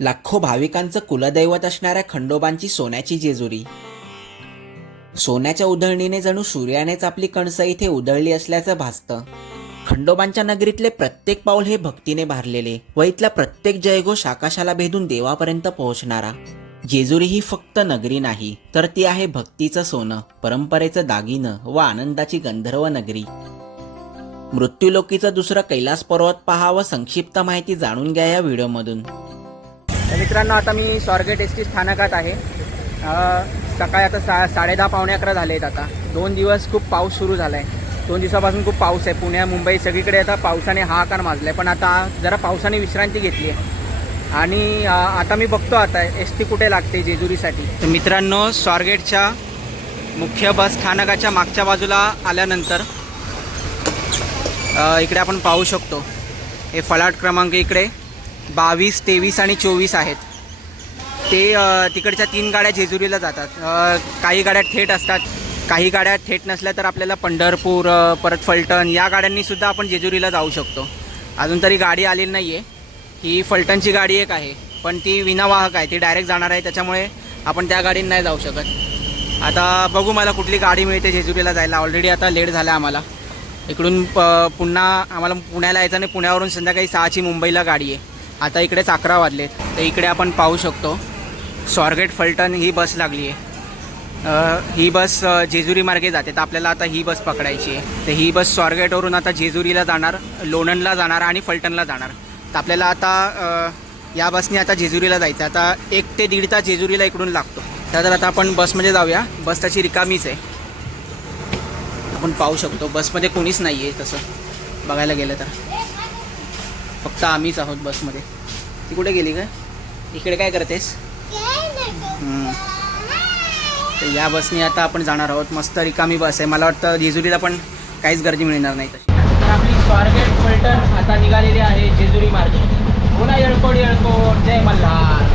लाखो भाविकांचं कुलदैवत असणाऱ्या खंडोबांची सोन्याची जेजुरी. सोन्याच्या उधळणीने जणू सूर्यानेच आपली कणसं इथे उधळली असल्याचं भासतं. खंडोबांच्या नगरीतले प्रत्येक पाऊल हे भक्तीने भारलेले व इथला प्रत्येक जयघोष आकाशाला भेदून देवापर्यंत पोहोचणारा. जेजुरी ही फक्त नगरी नाही तर ती आहे भक्तीचं सोनं परंपरेचं दागिनं व आनंदाची गंधर्व नगरी. मृत्यूलोकीचं दुसरं कैलास पर्वत पहा व संक्षिप्त माहिती जाणून घ्या या व्हिडिओमधून. तर मित्रांनो आता मी स्वारगेट एस टी स्थानकात आहे. सकाळी आता सा साडेदहा पावणे अकरा झाले आहेत आता. दोन दिवस खूप पाऊस सुरू झाला आहे दोन दिवसापासून खूप पाऊस आहे. पुण्या मुंबई सगळीकडे आता पावसाने हाहाकार माजला आहे पण आता जरा पावसाने विश्रांती घेतली आहे. आणि आता मी बघतो आता एस टी कुठे लागते जेजुरीसाठी. तर मित्रांनो स्वारगेटच्या मुख्य बस स्थानकाच्या मागच्या बाजूला आल्यानंतर इकडे आपण पाहू शकतो. हे फलाट क्रमांक इकडे. बावीस तेवीस आणि चोवीस आहेत. ते तिकडच्या तीन गाड्या जेजुरीला जातात. काही गाड्या थेट असतात. काही गाड्या थेट नसल्या तर आपल्याला पंढरपूर परत फलटण या गाड्यांनीसुद्धा आपण जेजुरीला जाऊ शकतो. अजून तरी गाडी आलेली नाही आहे ही फलटणची गाडी एक आहे. पण ती विनावाहक आहे. ती डायरेक्ट जाणार आहे. त्याच्यामुळे आपण त्या गाडीने नाही जाऊ शकत. आता बघू मला कुठली गाडी मिळते जेजुरीला जायला. ऑलरेडी आता लेट झाला आम्हाला. इकडून प पुन्हा आम्हाला पुण्याला यायचं आणि पुण्यावरून संध्याकाळी सहाची मुंबईला गाडी आहे. आता इकडेच अकरा वाजलेत. तर इकडे आपण पाहू शकतो स्वारगेट फलटण ही बस लागली आहे. ही बस जेजुरीमार्गे जेजुरी मार्गे जाते. तर आपल्याला आता ही बस पकडायची आहे. तर ही बस स्वारगेटवरून आता जेजुरीला जाणार लोणंदला जाणार आणि फलटणला जाणार. तर आपल्याला आता या बसने आता जेजुरीला जायचं आहे. आता एक ते दीड तास जेजुरीला इकडून लागतो. तर आता आपण बसमध्ये जाऊया. बस तशी रिकामीच आहे. आपण पाहू शकतो बसमध्ये कोणीच नाही आहे तसं. बघायला गेलं तर. फक्त आम्हीच आहोत बसमध्ये. ती कुठे गेली का इकडे काय करतेस? तर या बसने आता आपण जाणार आहोत. मस्त रिकामी बस आहे. मला वाटतं जेजुरीला पण काहीच गर्दी मिळणार नाही तशी. तर आपली स्वारगेट फलटण आता निघालेली आहे जेजुरी मार्गे. पुन्हा येळकोट येळकोट. जय मल्हार.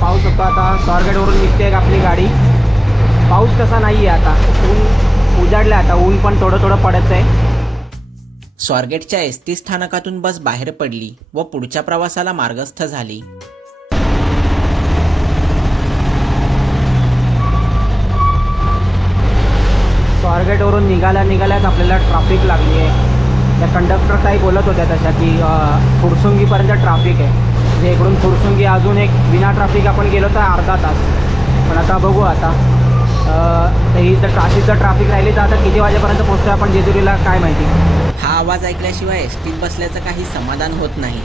पाहू शकतो आता स्वारगेटवरून निघते आपली गाडी. पाऊस तसा नाही आहे आता. ऊन उजाडलं आता. ऊन पण थोडं थोडं पडत आहे स्वारगेटच्या एस टी स्थानकातून बस बाहेर पडली व पुढच्या प्रवासाला मार्गस्थ झाली. स्वारगेटवरून निघाल्या निघाल्याच आपल्याला ट्रॅफिक लागली आहे. त्या कंडक्टर काही बोलत होत्या तशा की फुरसुंगीपर्यंत ट्रॅफिक आहे. म्हणजे इकडून फुरसुंगी अजून एक विना ट्रॅफिक आपण गेलो तर अर्धा तास. पण आता बघू आता. अ, तर ही जर ट्रॅफिक राहिली तर आता किती वाजेपर्यंत पोहोचतो आपण जेजुरीला काय माहिती? हा आवाज ऐकल्याशिवाय एसटीत बसल्याचं काही समाधान होत नाही.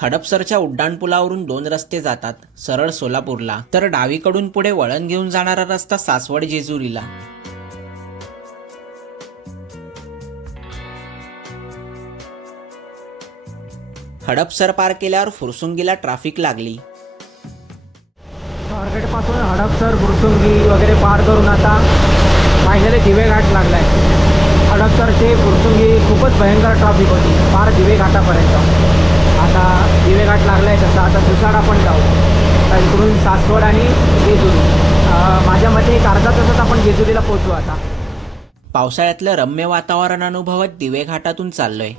हडपसरच्या उड्डाणपुलावरून दोन रस्ते जातात सरळ सोलापूरला. तर डावीकडून पुढे वळण घेऊन जाणारा रस्ता सासवड जेजुरीला. हडपसर पार केल्यावर फुरसुंगीला ट्रॅफिक लागली. मार्केटपासून हडपसर फुरसुंगी वगैरे पार करून आता फायनली दिवे घाट लागला आहे हडपसर ते फुरसुंगी खूपच भयंकर ट्रॉफिक होती. पार दिवे घाटापर्यंत आता दिवे घाट लागला आहे तसं. आता सुसाडा पण जाऊ. तर इकडून सासवड आणि जेजुरी. माझ्या मते एक अर्धा तासात आपण जेजुरीला पोहोचू आता. पावसाळ्यातलं रम्य वातावरण अनुभवत दिवे घाटातून चाललोय.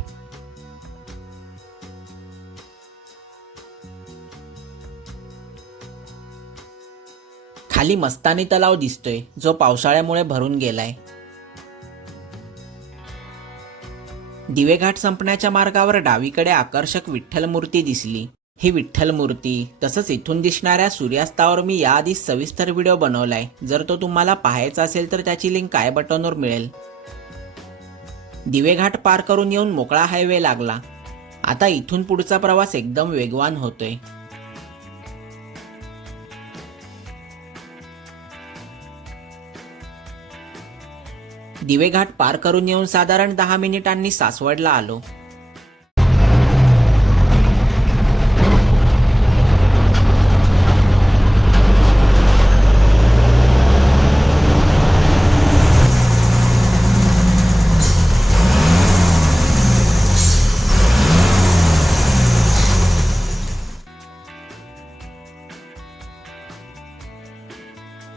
खाली मस्तानी तलाव दिसतोय जो पावसाळ्यामुळे भरून गेलाय. दिवेघाट संपण्याच्या मार्गावर डावीकडे आकर्षक विठ्ठल मूर्ती दिसली. ही विठ्ठल मूर्ती तसंच इथून दिसणाऱ्या सूर्यास्तावर मी याआधी सविस्तर व्हिडिओ बनवलाय. जर तो तुम्हाला पाहायचा असेल तर त्याची लिंक काय बटनवर मिळेल. दिवेघाट पार करून येऊन मोकळा हायवे लागला. आता इथून पुढचा प्रवास एकदम वेगवान होतोय. दिवेघाट पार करून येऊन साधारण दहा मिनिटांनी सासवडला आलो.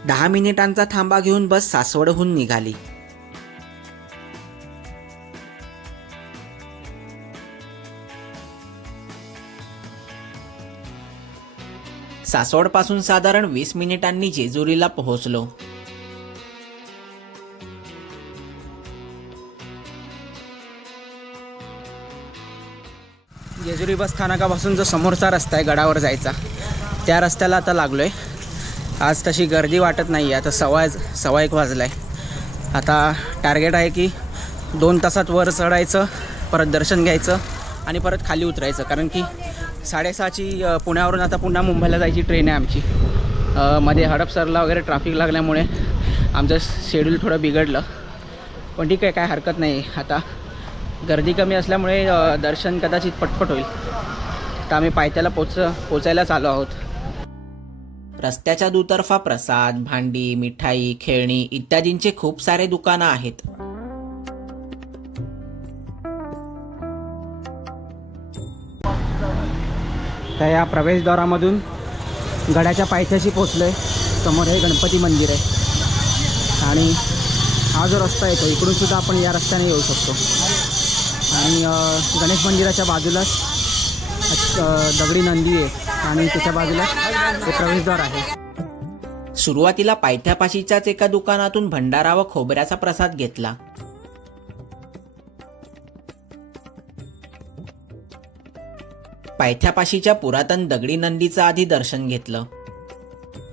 दहा मिनिटांचा थांबा घेऊन बस सासवडहून निघाली. सासवडपासून साधारण वीस मिनिटांनी जेजुरीला पोहोचलो. जेजुरी बस स्थानकापासून जो समोरचा रस्ता आहे गडावर जायचा त्या रस्त्याला आता लागलो आहे आज तशी गर्दी वाटत नाही आहे आता सवा सव्वा एक वाजला आहे आता टार्गेट आहे की दोन तासात वर चढायचं परत दर्शन घ्यायचं आणि परत खाली उतरायचं कारण की साडेसहाची पुण्यावरून आता पुन्हा मुंबईला जायची ट्रेन आहे आमची. मध्ये हडपसरला वगैरे ट्रॅफिक लागल्यामुळे आमचं शेड्यूल थोडं बिघडलं. पण ठीक आहे काय हरकत नाही. आता गर्दी कमी असल्यामुळे दर्शन कदाचित पटपट होईल. तर आम्ही पायथ्याला पोच पोचायलाच आलो आहोत. रस्त्याच्या दुतर्फा प्रसाद भांडी मिठाई खेळणी इत्यादींचे खूप सारे दुकानं आहेत. तर या प्रवेशद्वारामधून गडाच्या पायथ्याशी पोचलो आहे समोर हे गणपती मंदिर आहे. आणि हा जो रस्ता येतो इकडून सुद्धा आपण या रस्त्याने येऊ शकतो. आणि गणेश मंदिराच्या बाजूलाच दगडी नंदी आहे. आणि त्याच्या बाजूला हे प्रवेशद्वार आहे. सुरुवातीला पायथ्यापाशीच्याच एका दुकानातून भंडारा व खोबऱ्याचा प्रसाद घेतला. पायथ्यापाशीच्या पुरातन दगडी नंदीचं आधी दर्शन घेतलं.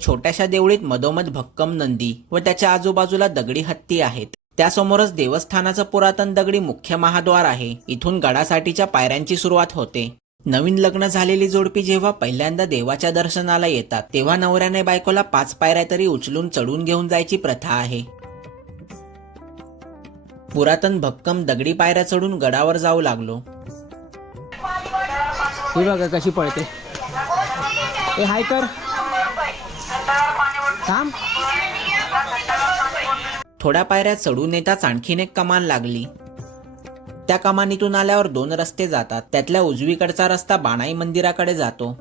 छोट्याशा देवळीत मधोमध भक्कम नंदी व त्याच्या आजूबाजूला दगडी हत्ती आहेत. त्यासमोरच देवस्थानाचं पुरातन दगडी मुख्य महाद्वार आहे. इथून गडासाठीच्या पायऱ्यांची सुरुवात होते. नवीन लग्न झालेली जोडपी जेव्हा पहिल्यांदा देवाच्या दर्शनाला येतात तेव्हा नवऱ्याने बायकोला पाच पायऱ्या तरी उचलून चढून घेऊन जायची प्रथा आहे. पुरातन भक्कम दगडी पायऱ्या चढून गडावर जाऊ लागलो. ही बघा कशी पळते. ए हाय कर. थांब. थोड्या पायऱ्या चढून येताच आणखीन एक कमान लागली. त्या कमानीतून आल्यावर दोन रस्ते जातात. त्यातल्या उजवीकडचा रस्ता बाणाई मंदिराकडे जातो.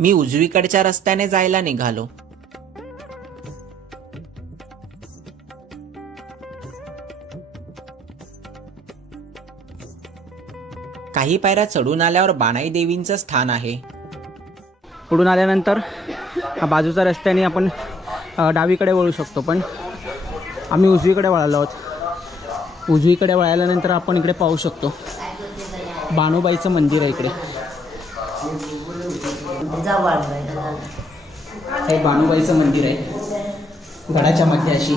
मी उजवीकडच्या रस्त्याने जायला निघालो. काही पायऱ्या चढून आल्यावर बाणाई देवींचं स्थान आहे. पुढून आल्यानंतर बाजूच्या रस्त्याने आपण डावीकडे वळू शकतो पण आम्ही उजवीकडे वळालो आहोत. उजवीकडे वळाल्यानंतर आपण इकडे पाहू शकतो बाणूबाईचं मंदिर आहे इकडे. हे बाणूबाईचं मंदिर आहे. गडाच्या मध्याशी.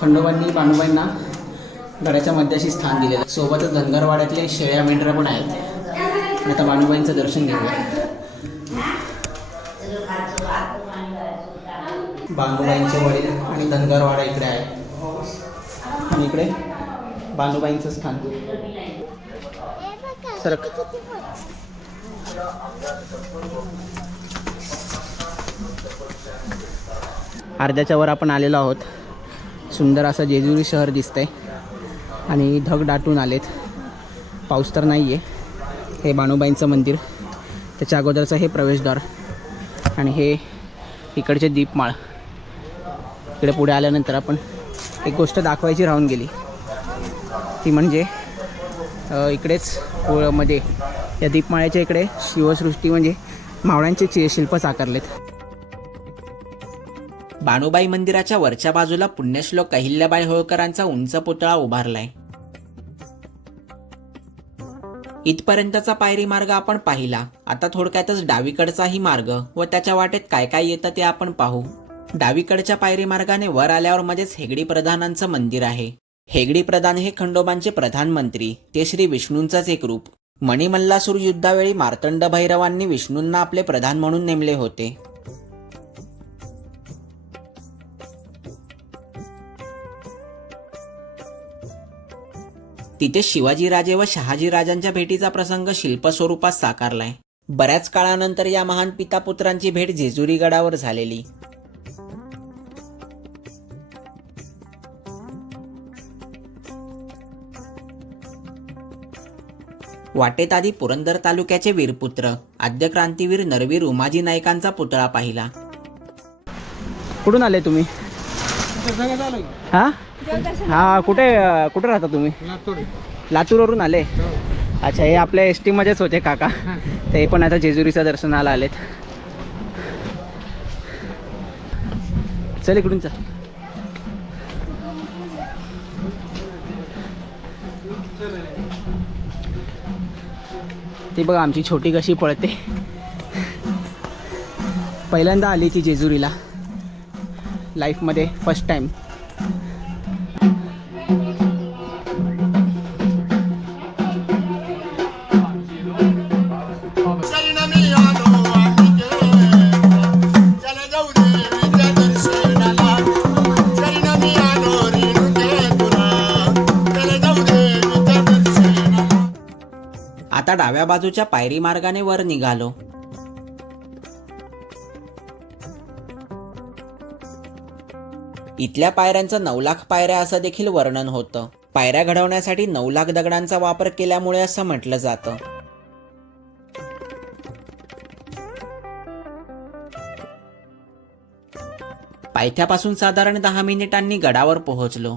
खंडोबांनी बाणूबाईंना गडाच्या मध्याशी स्थान दिलेलं आहे. सोबतच धनगरवाड्यातले शेळ्या मेंढरा पण आहेत. आता बाणूबाईंचं दर्शन घेऊया. बांधूबाईंचे वडील आणि धनगरवाडा इकडे आहे. आणि इकडे बांधूबाईंचं स्थान. सर अर्ध्याच्या वर आपण आलेलो आहोत. सुंदर असं जेजुरी शहर दिसतंय. आणि ढग दाटून आलेत. पाऊस तर नाही आहे हे बाणूबाईंचं मंदिर. त्याच्या अगोदरचं हे प्रवेशद्वार. आणि हे इकडचे दीपमाळ. इकडे पुढे आल्यानंतर आपण एक गोष्ट दाखवायची राहून गेली. ती म्हणजे इकडेच मध्ये या दीपमाळ्याच्या इकडे शिवसृष्टी म्हणजे मावळ्यांचे चि- शिल्प साकारलेत. बाणूबाई मंदिराच्या वरच्या बाजूला पुण्यश्लोक अहिल्याबाई होळकरांचा उंच पुतळा उभारलाय. इथपर्यंतचा पायरी मार्ग आपण पाहिला. आता थोडक्यातच डावीकडचाही मार्ग व त्याच्या वाटेत काय काय येतं ते आपण पाहू. डावीकडच्या पायरी मार्गाने वर आल्यावर मध्येच हेगडी प्रधानांचं मंदिर आहे. हेगडी प्रधान हे खंडोबांचे प्रधानमंत्री ते श्री विष्णूंचंच एक रूप. मणिमल्लासूर युद्धावेळी मार्तंड भैरवांनी विष्णूंना आपले प्रधान म्हणून नेमले होते. तिथे शिवाजीराजे व शहाजीराजांच्या भेटीचा प्रसंग शिल्प स्वरूपात साकारलाय. बऱ्याच काळानंतर या महान पिता पुत्रांची भेट जेजुरी गडावर झालेली. वाटेत आधी पुरंदर तालुक्याचे वीरपुत्र आद्य क्रांतीवीर नरवीर उमाजी नाईकांचा पुतळा पाहिला. कुठून आले तुम्ही? हा? हा कुठे कुठे राहता तुम्ही? लातूरवरून आले? अच्छा हे आपल्या एस टीमध्येच होते काका. ते पण आता जेजुरीच्या दर्शनाला आलेत. चल इकडून चल ती बघा आमची छोटी कशी पळते. पहिल्यांदा आली ती जेजुरीला. लाईफमध्ये फर्स्ट टाईम बाजूच्या पायरी मार्गाने वर निघालो. इथल्या पायऱ्यांचं नऊ लाख पायऱ्या असं देखील वर्णन होतं. पायऱ्या घडवण्यासाठी नऊ लाख दगडांचा वापर केल्यामुळे असं म्हटलं जातं. पायथ्यापासून साधारण दहा मिनिटांनी गडावर पोहोचलो.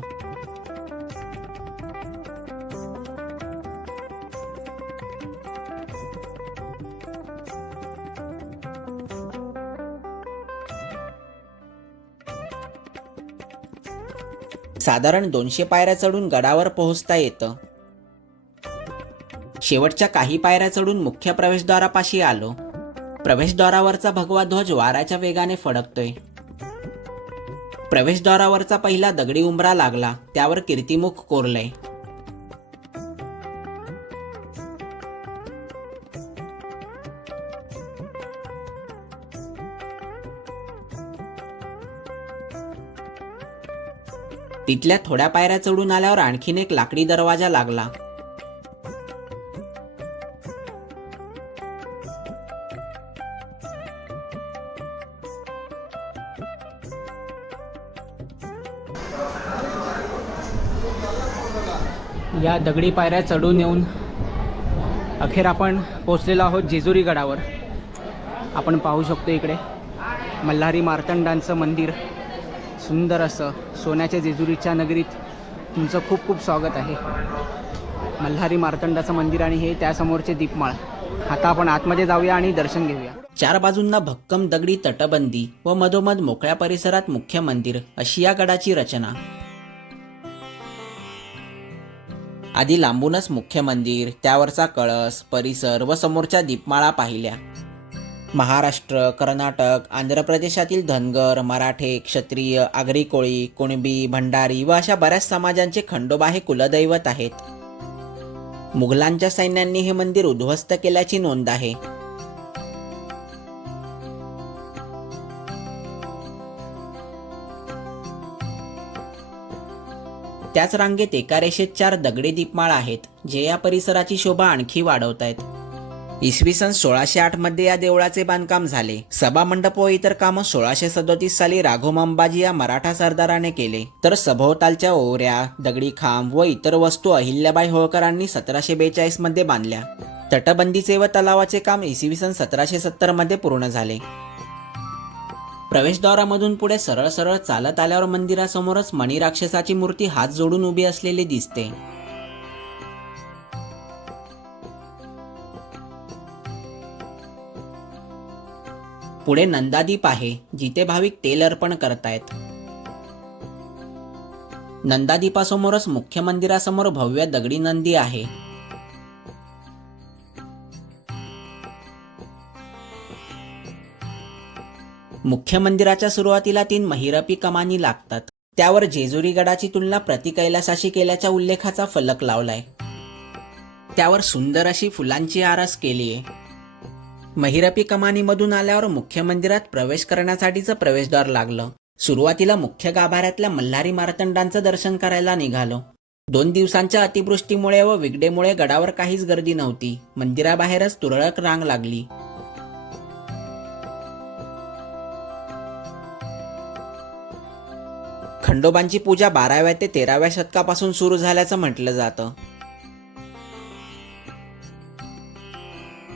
साधारण दोनशे पायऱ्या चढून गडावर पोहोचता येतं. शेवटच्या काही पायऱ्या चढून मुख्य प्रवेशद्वारापाशी आलो. प्रवेशद्वारावरचा भगवा ध्वज वाऱ्याच्या वेगाने फडकतोय. प्रवेशद्वारावरचा पहिला दगडी उंबरा लागला त्यावर कीर्तिमुख कोरलंय. तिथल्या थोड्या पायऱ्या चढून आल्यावर आणखीन एक लाकडी दरवाजा लागला. या दगडी पायऱ्या चढून येऊन अखेर आपण पोचलेलो आहोत जेजुरी गडावर आपण पाहू शकतो इकडे मल्हारी मार्तंडांचं मंदिर. सुंदर असं सोन्याच्या जेजुरीच्या नगरीत तुमचं खूप खूप स्वागत आहे. मल्हारी मार्तंडाचं मंदिर आणि हे त्यासमोरचे दीपमाळ. आता आपण आतमध्ये जाऊया आणि दर्शन घेऊया. चार बाजूंना भक्कम दगडी तटबंदी व मधोमध मोकळ्या परिसरात मुख्य मंदिर अशी या गडाची रचना. आधी लांबूनच मुख्य मंदिर त्यावरचा कळस परिसर व समोरच्या दीपमाळा पाहिल्या. महाराष्ट्र कर्नाटक आंध्र प्रदेशातील धनगर मराठे क्षत्रिय आगरी कोळी कुणबी भंडारी व अशा बऱ्याच समाजांचे खंडोबा हे कुलदैवत आहेत. मुघलांच्या सैन्यांनी हे मंदिर उद्ध्वस्त केल्याची नोंद आहे. त्याच रांगेत एका रेषेत चार दगडी दीपमाळ आहेत जे या परिसराची शोभा आणखी वाढवत आहेत इसवी सन सोळाशे आठमध्ये या देवळाचे बांधकाम झाले. सभा मंडप व इतर कामं सोळाशे सदोतीस साली राघोम अंबाजी या मराठा सरदाराने केले. तर सभोवतालच्या ओऱ्या दगडी खांब व इतर वस्तू अहिल्याबाई होळकरांनी सतराशे बेचाळीसमध्ये बांधल्या. तटबंदीचे व तलावाचे काम इसवी सन सतराशे सत्तरमध्ये पूर्ण झाले. प्रवेशद्वारामधून पुढे सरळ सरळ चालत आल्यावर मंदिरासमोरच मणिराक्षसाची मूर्ती हात जोडून उभी असलेली दिसते. पुढे नंदादीप आहे जिथे भाविक तेल अर्पण करतायत. नंदादीपासमोरच मुख्य मंदिरासमोर भव्य दगडी नंदी आहे. मुख्य मंदिराच्या सुरुवातीला तीन महिरपी कमानी लागतात. त्यावर जेजुरी गडाची तुलना प्रतिकैलासाशी केल्याच्या उल्लेखाचा फलक लावलाय. त्यावर सुंदर अशी फुलांची आरास केलीये. महिरपी कमानीमधून आल्यावर मुख्य मंदिरात प्रवेश करण्यासाठीचं प्रवेशद्वार लागलं. सुरुवातीला मुख्य गाभाऱ्यातल्या मल्हारी मार्तंडांचं दर्शन करायला निघालो. दोन दिवसांच्या अतिवृष्टीमुळे व विगडेमुळे गडावर काहीच गर्दी नव्हती. मंदिराबाहेरच तुरळक रांग लागली. खंडोबांची पूजा बाराव्या ते तेराव्या शतकापासून सुरू झाल्याचं म्हटलं जातं.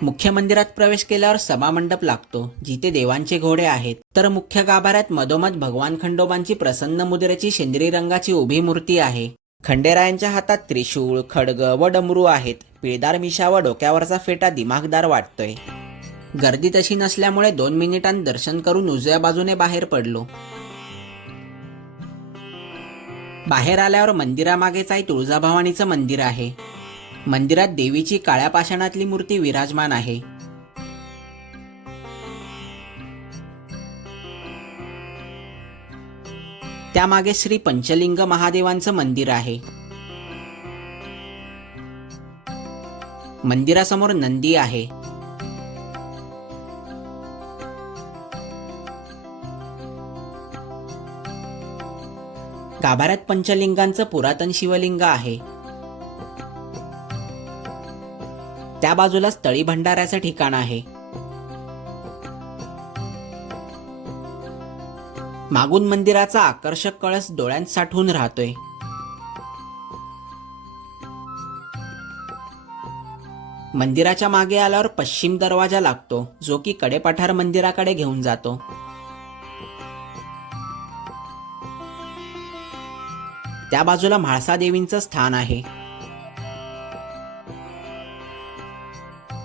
मुख्य मंदिरात प्रवेश केल्यावर सभामंडप लागतो जिथे देवांचे घोडे आहेत. तर मुख्य गाभाऱ्यात मधोमध भगवान खंडोबांची प्रसन्न मुद्रेची शेंद्री रंगाची उभी मूर्ती आहे. खंडेरायांच्या हातात त्रिशूळ खडग व डमरू आहेत. पिळदार मिशा व डोक्यावरचा फेटा दिमागदार वाटतोय. गर्दी तशी नसल्यामुळे दोन मिनिटांत दर्शन करून उजव्या बाजूने बाहेर पडलो. बाहेर आल्यावर मंदिरामागेच आई तुळजाभवानीचं मंदिर आहे. मंदिरात देवीची काळ्या पाषाणातली मूर्ती विराजमान आहे. त्यामागे श्री पंचलिंग महादेवांचं मंदिर आहे. मंदिरासमोर नंदी आहे. गाभाऱ्यात पंचलिंगांचं पुरातन शिवलिंग आहे. त्या बाजूलाच तळी भंडाऱ्याचं ठिकाण आहे. मागून मंदिराचा आकर्षक कळस डोळ्यांत साठवून राहतोय. मंदिराच्या मागे आल्यावर पश्चिम दरवाजा लागतो जो की कडेपठार मंदिराकडे घेऊन जातो. त्या बाजूला म्हाळसा देवींचं स्थान आहे.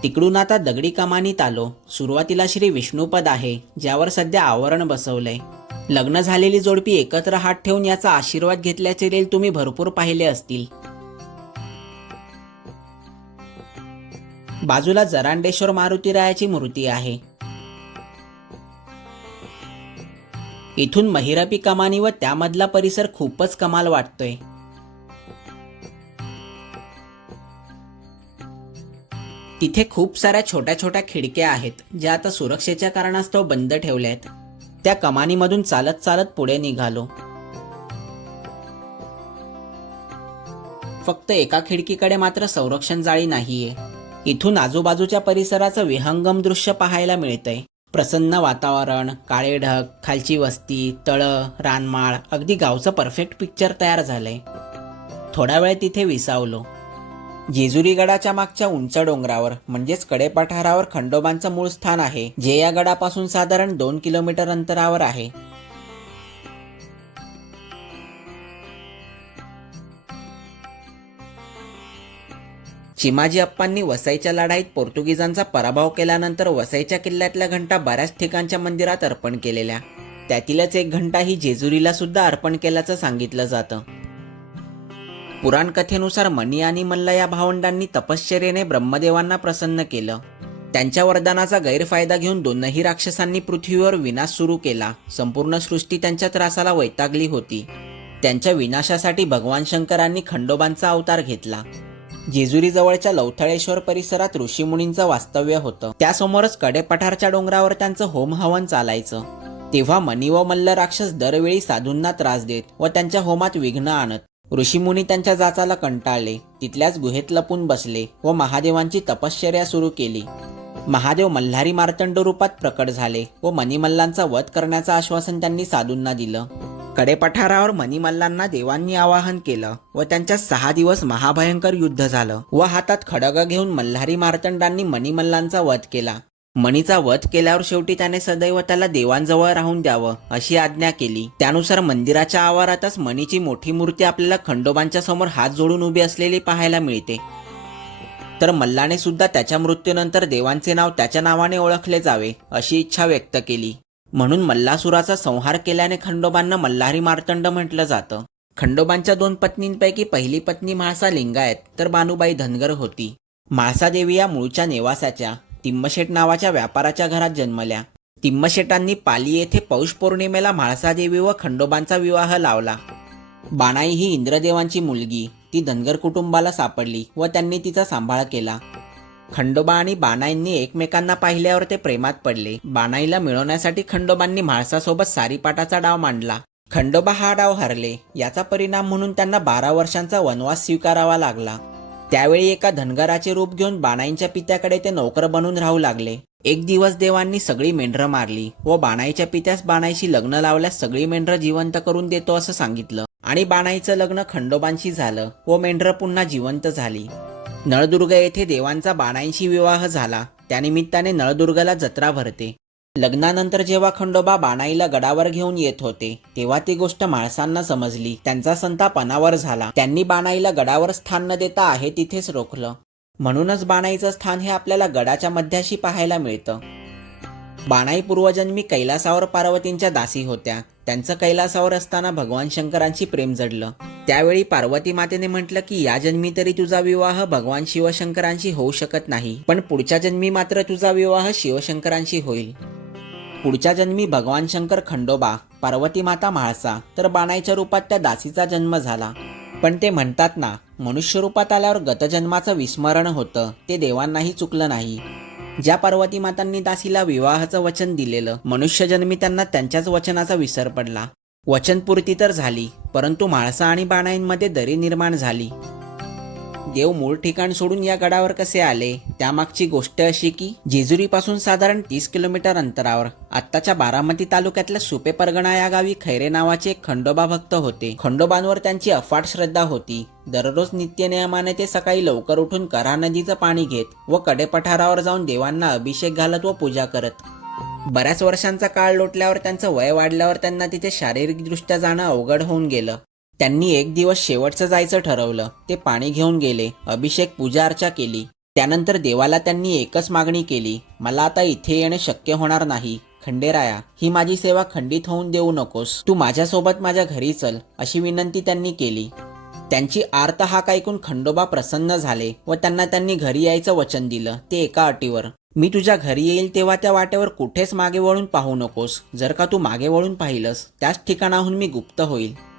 तिकडून आता दगडी कमानीत आलो. सुरुवातीला श्री विष्णुपद आहे ज्यावर सध्या आवरण बसवलंय. लग्न झालेली जोडपी एकत्र हात ठेवून याचा आशीर्वाद घेतल्याचे रील तुम्ही भरपूर पाहिले असतील. बाजूला जरांडेश्वर मारुतीरायाची मूर्ती आहे. इथून महिरपी कमानी व त्यामधला परिसर खूपच कमाल वाटतोय. तिथे खूप साऱ्या छोट्या छोट्या खिडक्या आहेत ज्या आता सुरक्षेच्या कारणास्तव बंद ठेवल्या आहेत. त्या कमानीमधून चालत चालत पुढे निघालो. फक्त एका खिडकीकडे मात्र संरक्षण जाळी नाहीये. इथून आजूबाजूच्या परिसराचं विहंगम दृश्य पाहायला मिळतंय. प्रसन्न वातावरण काळे ढग खालची वस्ती तळं रानमाळ अगदी गावचं परफेक्ट पिक्चर तयार झालंय. थोडा वेळ तिथे विसावलो. जेजुरीगडाच्या मागच्या उंच डोंगरावर म्हणजेच कडेपठारावर खंडोबांचं मूळ स्थान आहे जे या गडापासून साधारण दोन किलोमीटर अंतरावर आहे. चिमाजी अप्पांनी वसईच्या लढाईत पोर्तुगीजांचा पराभव केल्यानंतर वसईच्या किल्ल्यातल्या घंटा बऱ्याच ठिकाणच्या मंदिरात अर्पण केलेल्या. त्यातीलच एक घंटा ही जेजुरीला सुद्धा अर्पण केल्याचं सांगितलं जातं. पुराणकथेनुसार मणी आणि मल्ल या भावंडांनी तपश्चर्येने ब्रह्मदेवांना प्रसन्न केलं. त्यांच्या वरदानाचा गैरफायदा घेऊन दोनही राक्षसांनी पृथ्वीवर विनाश सुरू केला. संपूर्ण सृष्टी त्यांच्या त्रासाला वैतागली होती. त्यांच्या विनाशासाठी भगवान शंकरांनी खंडोबांचा अवतार घेतला. जेजुरीजवळच्या लवथळेश्वर परिसरात ऋषीमुनींचं वास्तव्य होतं. त्यासमोरच कडेपठारच्या डोंगरावर त्यांचं होम हवन चालायचं. तेव्हा मणी व मल्ल राक्षस दरवेळी साधूंना त्रास देत व त्यांच्या होमात विघ्न आणत. ऋषीमुनी त्यांच्या जाचाला कंटाळले. तिथल्याच गुहेत लपून बसले व महादेवांची तपश्चर्या सुरू केली. महादेव मल्हारी मार्तंड रूपात प्रकट झाले व मणिमल्लांचा वध करण्याचं आश्वासन त्यांनी साधूंना दिलं. कडेपठारावर मणिमल्लांना देवांनी आवाहन केलं व त्यांच्या सहा दिवस महाभयंकर युद्ध झालं व हातात खडग घेऊन मल्हारी मार्तंडांनी मणिमल्लांचा वध केला. मणीचा वध केल्यावर शेवटी त्याने सदैव त्याला देवांजवळ राहून द्यावं अशी आज्ञा केली. त्यानुसार मंदिराच्या आवारातच मणीची मोठी मूर्ती आपल्याला खंडोबांच्या समोर हात जोडून उभी असलेली पाहायला मिळते. तर मल्लाने सुद्धा त्याच्या मृत्यूनंतर देवांचे नाव त्याच्या नावाने ओळखले जावे अशी इच्छा व्यक्त केली. म्हणून मल्लासुराचा संहार केल्याने खंडोबांना मल्हारी मार्तंड म्हटलं जातं. खंडोबांच्या दोन पत्नींपैकी पहिली पत्नी म्हाळसा लिंगायत तर बानुबाई धनगर होती. म्हाळसा देवी या मूळच्या नेवासाच्या. तिम्मशेट नावाच्या व्यापाराच्या घरात जन्मल्या. तिम्मशेटांनी पाली येथे पौष पौर्णिमेला म्हाळसादेवी व खंडोबांचा विवाह लावला. बाणाई ही इंद्रदेवांची मुलगी. ती धनगर कुटुंबाला सापडली व त्यांनी तिचा सांभाळ केला. खंडोबा आणि बाणाईंनी एकमेकांना पाहिल्यावर ते प्रेमात पडले. बाणाईला मिळवण्यासाठी खंडोबांनी म्हाळसासोबत सारीपाटाचा डाव मांडला. खंडोबा हा डाव हरले. याचा परिणाम म्हणून त्यांना बारा वर्षांचा वनवास स्वीकारावा लागला. त्यावेळी एका धनगराचे रूप घेऊन बाणाईंच्या पित्याकडे ते नोकर बनून राहू लागले. एक दिवस देवांनी सगळी मेंढरं मारली व बाणाईच्या पित्यास बाणाईशी लग्न लावल्यास सगळी मेंढरं जिवंत करून देतो असं सांगितलं. आणि बाणाईचं लग्न खंडोबांशी झालं व मेंढरं पुन्हा जिवंत झाली. नळदुर्ग येथे देवांचा बाणाईंशी विवाह झाला. त्यानिमित्ताने नळदुर्गला जत्रा भरते. लग्नानंतर जेव्हा खंडोबा बाणाईला गडावर घेऊन येत होते तेव्हा ती गोष्ट माणसांना समजली. त्यांचा संताप अनावर झाला. त्यांनी बाणाईला गडावर स्थान न देता आहे तिथेच रोखलं. म्हणूनच बाणाईचं स्थान हे आपल्याला गडाच्या मध्याशी पाहायला मिळतं. बाणाई पूर्वजन्मी कैलासावर पार्वतींच्या दासी होत्या. त्यांचं कैलासावर असताना भगवान शंकरांशी प्रेम जडलं. त्यावेळी पार्वती मातेने म्हटलं की या जन्मी तरी तुझा विवाह भगवान शिवशंकरांशी होऊ शकत नाही. पण पुढच्या जन्मी मात्र तुझा विवाह शिवशंकरांशी होईल. पुढच्या जन्मी भगवान शंकर खंडोबा पार्वती माता म्हाळसा तर बाणाईच्या रूपात त्या दासीचा जन्म झाला. पण ते म्हणतात ना मनुष्य रूपात आल्यावर गतजन्माचं विस्मरण होतं. ते देवांनाही चुकलं नाही. ज्या पार्वती मातांनी दासीला विवाहाचं वचन दिलेलं मनुष्यजन्मी त्यांना त्यांच्याच वचनाचा विसर पडला. वचनपूर्ती तर झाली परंतु म्हाळसा आणि बाणाईंमध्ये दरी निर्माण झाली. देव मूळ ठिकाण सोडून या गडावर कसे आले? त्यामागची गोष्ट अशी की जेजुरीपासून साधारण तीस किलोमीटर अंतरावर आत्ताच्या बारामती तालुक्यातल्या सुपे परगणा या गावी खैरे नावाचे एक खंडोबा भक्त होते. खंडोबांवर त्यांची अफाट श्रद्धा होती. दररोज नित्यनियमाने ते सकाळी लवकर उठून करा नदीचं पाणी घेत व कडेपठारावर जाऊन देवांना अभिषेक घालत व पूजा करत. बऱ्याच वर्षांचा काळ लोटल्यावर त्यांचं वय वाढल्यावर त्यांना तिथे शारीरिकदृष्ट्या जाणं अवघड होऊन गेलं. त्यांनी एक दिवस शेवटचं जायचं ठरवलं. ते पाणी घेऊन गेले. अभिषेक पूजा अर्चा केली. त्यानंतर देवाला त्यांनी एकच मागणी केली. मला आता इथे येणे शक्य होणार नाही. खंडेराया ही माझी सेवा खंडित होऊन देऊ नकोस. तू माझ्यासोबत माझ्या घरी चल अशी विनंती त्यांनी केली. त्यांची आर्त हाक ऐकून खंडोबा प्रसन्न झाले व त्यांना त्यांनी घरी यायचं वचन दिलं ते एका अटीवर. मी तुझ्या घरी येईल तेव्हा त्या वाटेवर कुठेच मागे वळून पाहू नकोस. जर का तू मागे वळून पाहिलंस त्याच ठिकाणाहून मी गुप्त होईल.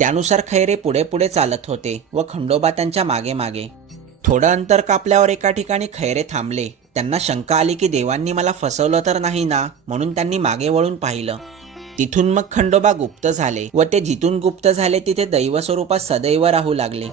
त्यानुसार खैरे पुढे पुढे चालत होते व खंडोबा त्यांच्या मागे मागे. थोडं अंतर कापल्यावर एका ठिकाणी खैरे थांबले. त्यांना शंका आली की देवांनी मला फसवलं तर नाही ना? म्हणून त्यांनी मागे वळून पाहिलं. तिथून मग खंडोबा गुप्त झाले व ते जिथून गुप्त झाले तिथे दैव स्वरूपात सदैव राहू लागले.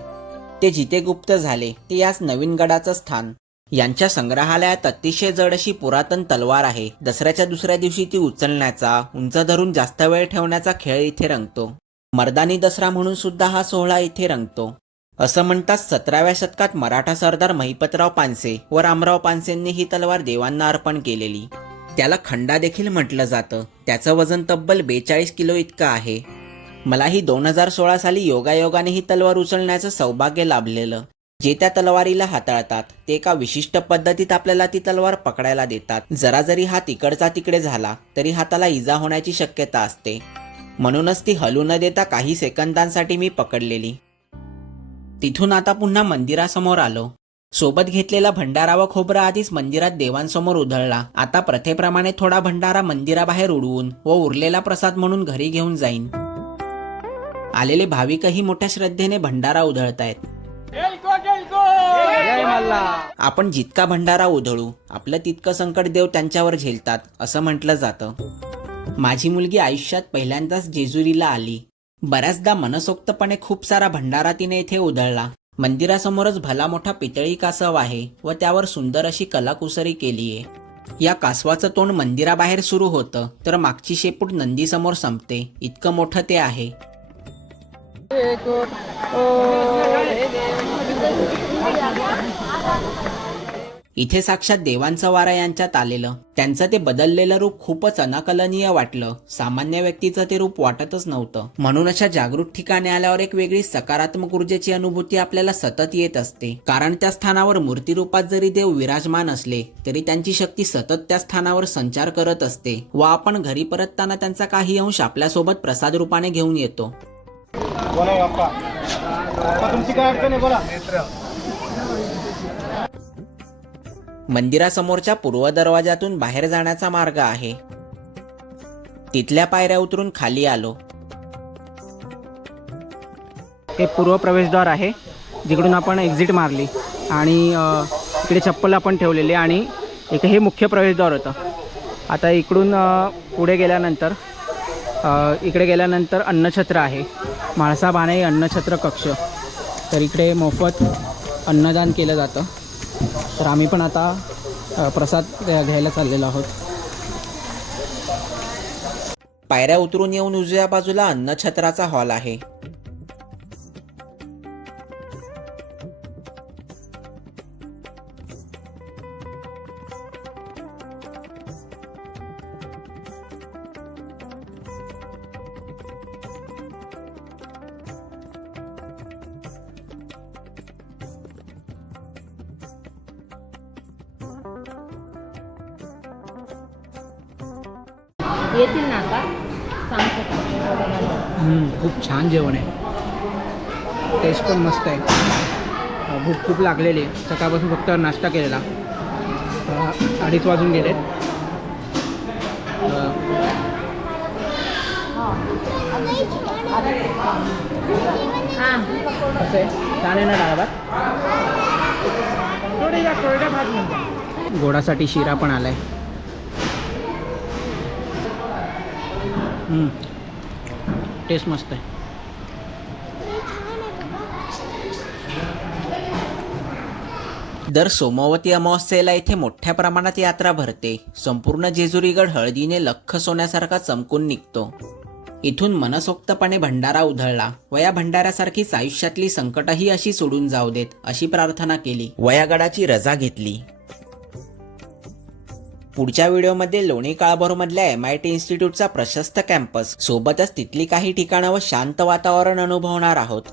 ते जिथे गुप्त झाले ते याच नवीन गडाचं स्थान. यांच्या संग्रहालयात अतिशय जड अशी पुरातन तलवार आहे. दसऱ्याच्या दुसऱ्या दिवशी ती उचलण्याचा उंच धरून जास्त वेळ ठेवण्याचा खेळ इथे रंगतो. मर्दानी दसरा म्हणून सुद्धा हा सोहळा इथे रंगतो. असं म्हणतात सतराव्या शतकात मराठा सरदार महिपतराव पानसे व रामराव पानसेंनी ही तलवार देवांना अर्पण केलेली. त्याला खंडा देखील म्हटलं जातं. त्याचं वजन तब्बल बेचाळीस किलो इतकं आहे. मलाही दोन हजार सोळा साली योगायोगाने ही तलवार उचलण्याचं सौभाग्य लाभलेलं. जे त्या तलवारीला हाताळतात ते एका विशिष्ट पद्धतीत आपल्याला ती तलवार पकडायला देतात. जरा जरी हात इकडचा तिकडे झाला तरी हाताला इजा होण्याची शक्यता असते. म्हणूनच ती हलू न देता काही सेकंदांसाठी मी पकडलेली. तिथून आता पुन्हा मंदिरासमोर आलो. सोबत घेतलेला भंडारा व खोबरा आधीच मंदिरात देवांसमोर उधळला. आता प्रथेप्रमाणे थोडा भंडारा मंदिराबाहेर उडवून व उरलेला प्रसाद म्हणून घरी घेऊन जाईन. आलेले भाविकही मोठ्या श्रद्धेने भंडारा उधळतायत. आपण जितका भंडारा उधळू आपलं तितकं संकट देव त्यांच्यावर झेलतात असं म्हटलं जातं. माझी मुलगी आयुष्यात पहिल्यांदाच जेजुरीला आली. बऱ्याचदा मनसोक्तपणे खूप सारा भंडारा तिने इथे उधळला. मंदिरासमोरच भला मोठा पितळी कासव आहे व त्यावर सुंदर अशी कलाकुसरी केलीये. या कासवाचं तोंड मंदिराबाहेर सुरू होतं तर मागची शेपूट नंदीसमोर संपते. इतकं मोठं ते आहे. इथे साक्षात देवांचं वारा यांच्यात आलेलं. त्यांचं ते बदललेलं रूप खूपच अनाकलनीय वाटलं. सामान्य व्यक्तीचं ते रूप वाटतच नव्हतं. म्हणून अशा जागृत ठिकाणी आल्यावर एक वेगळी सकारात्मक ऊर्जेची अनुभूती आपल्याला सतत येत असते. कारण त्या स्थानावर मूर्तिरूपात जरी देव विराजमान असले तरी त्यांची शक्ती सतत त्या स्थानावर संचार करत असते व आपण घरी परतताना त्यांचा काही अंश आपल्यासोबत प्रसाद रूपाने घेऊन येतो. तुमची काय अडचण आहे? बोला. मंदिरासमोरच्या पूर्व दरवाजातून बाहेर जाण्याचा मार्ग आहे. तिथल्या पायऱ्या उतरून खाली आलो. हे पूर्व प्रवेशद्वार आहे. जिकडून आपण एक्झिट मारली आणि इकडे चप्पल आपण ठेवलेली आणि एक हे मुख्य प्रवेशद्वार होतं. आता इकडून पुढे गेल्यानंतर इकडे गेल्यानंतर अन्नछत्र आहे. म्हाळसा बाणे अन्नछत्र कक्ष. तर इकडे मोफत अन्नदान केलं जातं. तर आम्ही पण आता प्रसाद घ्यायला चाललेलो आहोत. पायऱ्या उतरून येऊन उजव्या बाजूला अन्नछत्राचा हॉल आहे. लागलेली. सकाळपासून फक्त नाश्ता केलेला. अडीच वाजून गेले. हां कसं आहे. छान आहे ना गोडासाठी शिरा पण आलाय. टेस्ट मस्त आहे. दर सोमवती अमावस्येला इथे मोठ्या प्रमाणात यात्रा भरते. संपूर्ण जेजुरीगड हळदीने लख्ख सोन्यासारखा चमकून निघतो. इथून मनसोक्तपणे भंडारा उधळला. वया भंडाऱ्यासारखीच आयुष्यातली संकटही अशी सोडून जाऊ देत अशी प्रार्थना केली. वयागडाची रजा घेतली. पुढच्या व्हिडिओमध्ये लोणी काळभोरमधल्या एम आय टी इन्स्टिट्यूटचा प्रशस्त कॅम्पस. सोबतच तिथली काही ठिकाणं व शांत वातावरण अनुभवणार आहोत.